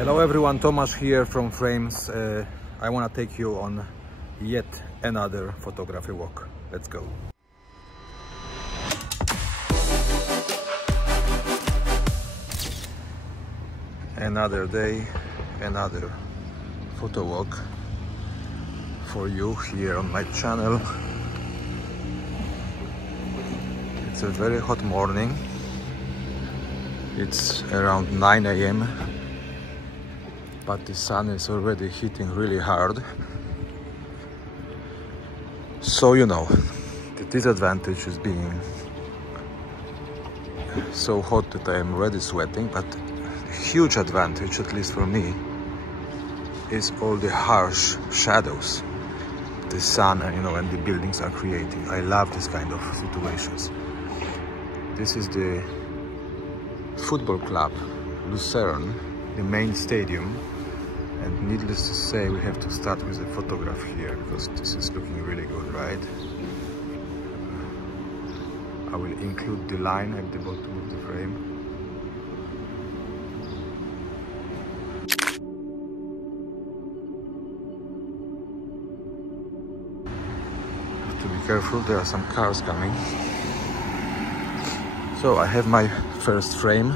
Hello everyone, Tomasz here from Frames. I want to take you on yet another photography walk. Let's go. Another day, another photo walk for you here on my channel. It's a very hot morning. It's around 9 AM. But the sun is already hitting really hard. So you know, the disadvantage is being so hot that I am already sweating, but the huge advantage, at least for me, is all the harsh shadows the sun and and the buildings are creating. I love this kind of situations. This is the football club Lucerne, the main stadium. And needless to say, we have to start with a photograph here because this is looking really good, right? I will include the line at the bottom of the frame. Have to be careful, there are some cars coming. So I have my first frame.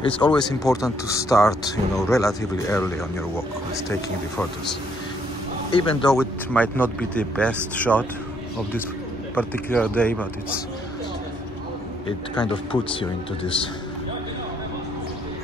It's always important to start, relatively early on your walk with taking the photos. Even though it might not be the best shot of this particular day, but it kind of puts you into this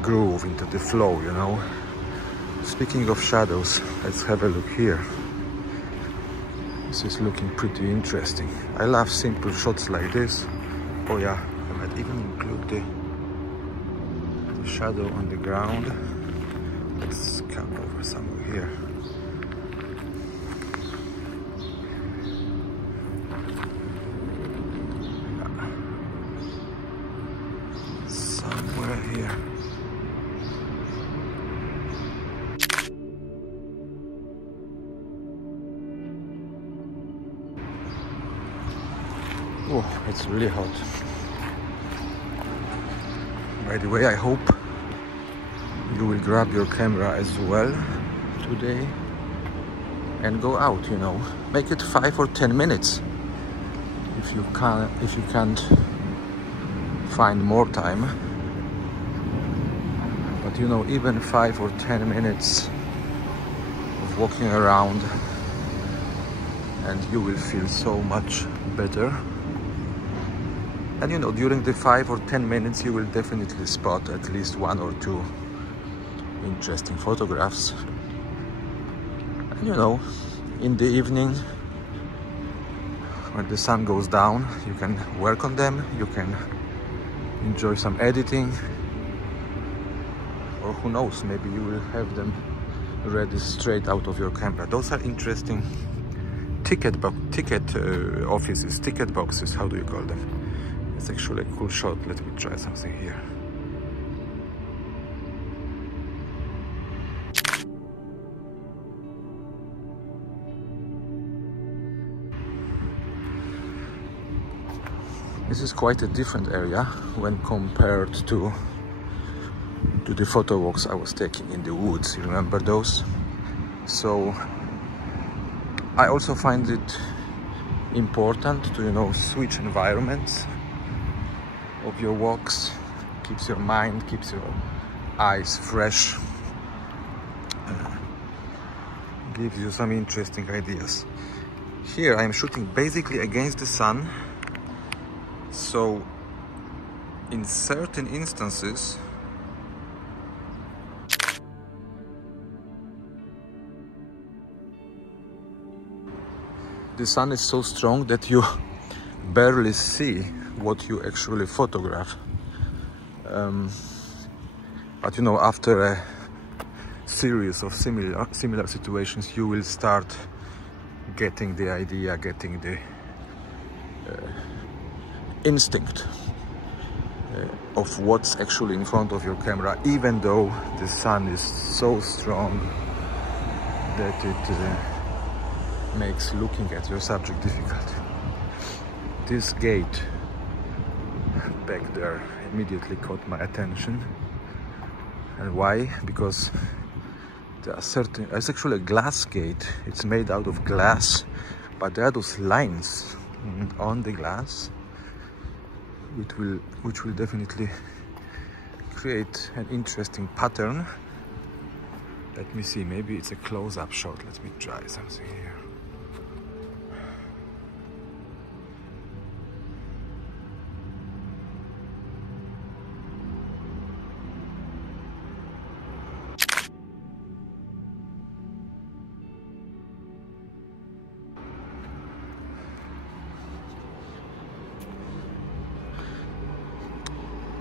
groove, into the flow, Speaking of shadows, let's have a look here. This is looking pretty interesting. I love simple shots like this. Oh yeah, I might even include the shadow on the ground. Let's come over somewhere here. Somewhere here. Oh, it's really hot. By the way, I hope you will grab your camera as well today and go out, Make it 5 or 10 minutes if you can't find more time. But even 5 or 10 minutes of walking around and you will feel so much better. And during the 5 or 10 minutes you will definitely spot at least 1 or 2 interesting photographs. And in the evening, when the sun goes down, you can work on them, you can enjoy some editing, or who knows, maybe you will have them ready straight out of your camera. Those are interesting ticket offices, ticket boxes, how do you call them? It's actually a cool shot. Let me try something here. This is quite a different area when compared to the photo walks I was taking in the woods. You remember those? So I also find it important to switch environments of your walks. Keeps your mind, keeps your eyes fresh, gives you some interesting ideas. Here I am shooting basically against the sun, so in certain instances the sun is so strong that you barely see what you actually photograph. But after a series of similar situations, you will start getting the idea, getting the instinct of what's actually in front of your camera, even though the sun is so strong that it makes looking at your subject difficult. This gate back there immediately caught my attention. And why? Because there are certain, it's actually a glass gate, it's made out of glass, but there are those lines on the glass which will definitely create an interesting pattern. Let me see, maybe it's a close-up shot. Let me try something here.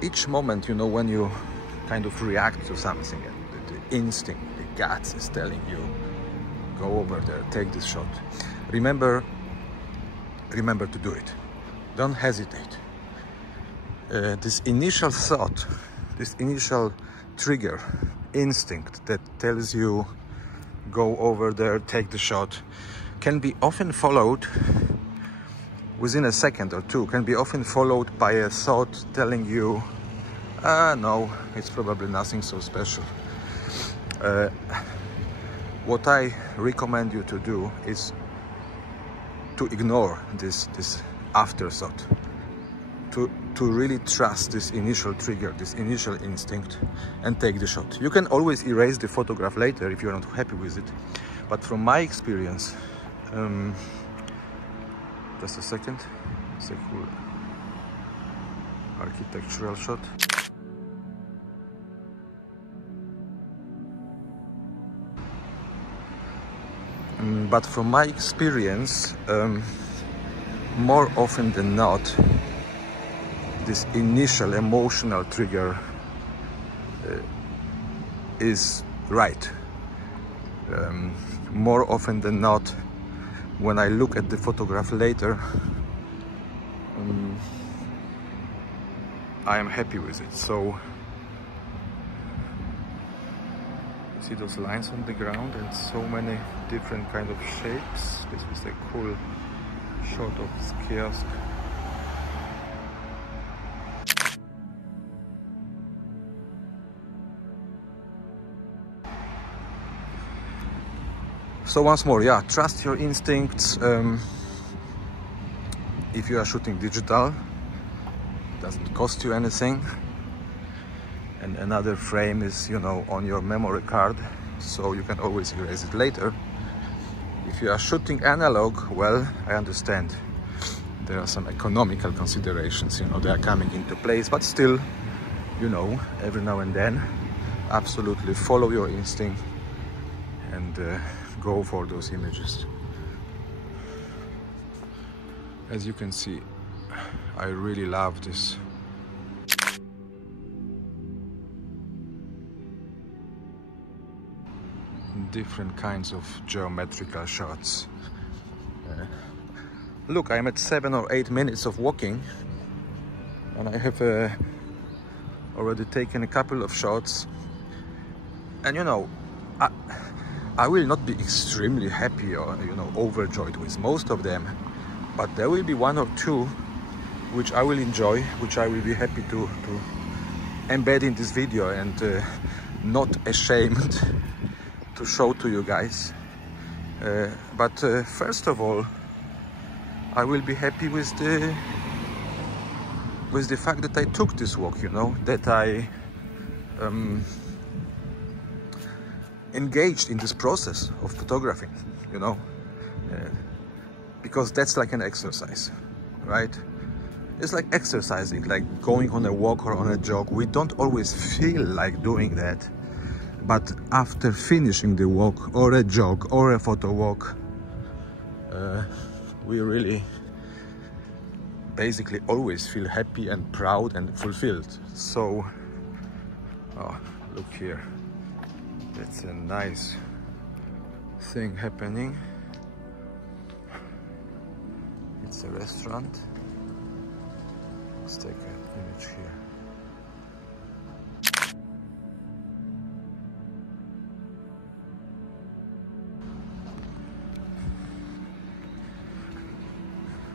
Each moment, you know, when you kind of react to something, and the instinct, the guts is telling you, go over there, take this shot. Remember to do it. Don't hesitate. This initial thought, this initial trigger, instinct that tells you, go over there, take the shot, can be often followed within a second or two, can be often followed by a thought telling you, no, it's probably nothing so special. What I recommend you to do is to ignore this afterthought, to really trust this initial trigger, this initial instinct, and take the shot. You can always erase the photograph later if you're not happy with it, but from my experience, just a second, it's a cool architectural shot. But from my experience, more often than not, this initial emotional trigger is right. More often than not, when I look at the photograph later, I am happy with it. So see those lines on the ground and so many different kind of shapes. This was a cool shot of this kiosk. So once more, yeah, trust your instincts. If you are shooting digital, it doesn't cost you anything. And another frame is, you know, on your memory card, so you can always erase it later. If you are shooting analog, well, I understand there are some economical considerations, you know, they are coming into place, but still, you know, every now and then, absolutely follow your instinct and go for those images. As you can see, I really love this. Different kinds of geometrical shots. Look, I'm at 7 or 8 minutes of walking, and I have already taken a couple of shots. And you know, I will not be extremely happy or, you know, overjoyed with most of them, but there will be one or two which I will enjoy, which I will be happy to embed in this video and not ashamed to show to you guys. But first of all, I will be happy with the fact that I took this walk, you know, that I engaged in this process of photographing, you know, because that's like an exercise, right? It's like exercising, like going on a walk or on a jog. We don't always feel like doing that, but after finishing the walk or a jog or a photo walk, we really basically always feel happy and proud and fulfilled. So, oh, look here, that's a nice thing happening. It's a restaurant. Let's take an image here.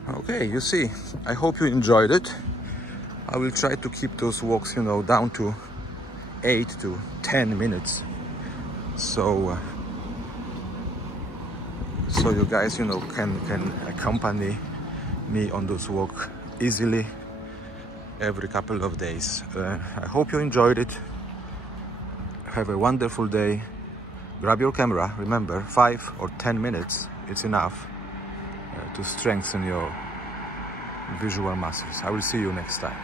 Okay, you see, I hope you enjoyed it. I will try to keep those walks, you know, down to 8 to 10 minutes. So you guys, you know, can accompany me on this walk easily every couple of days. I hope you enjoyed it. Have a wonderful day. Grab your camera. Remember, 5 or 10 minutes, it's enough to strengthen your visual muscles. I will see you next time.